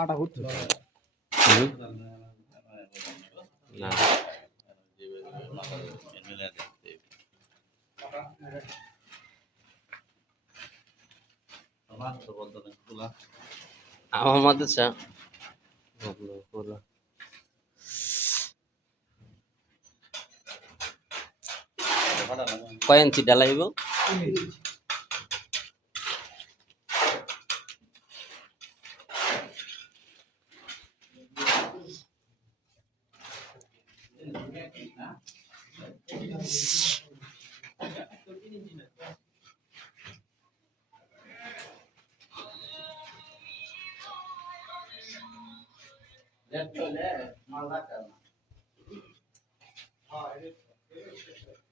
পাটা হুম? না। আমার মতে চা। কয় ইঞ্চি ডালাইব Let's go there. Malaka. Ah, it is.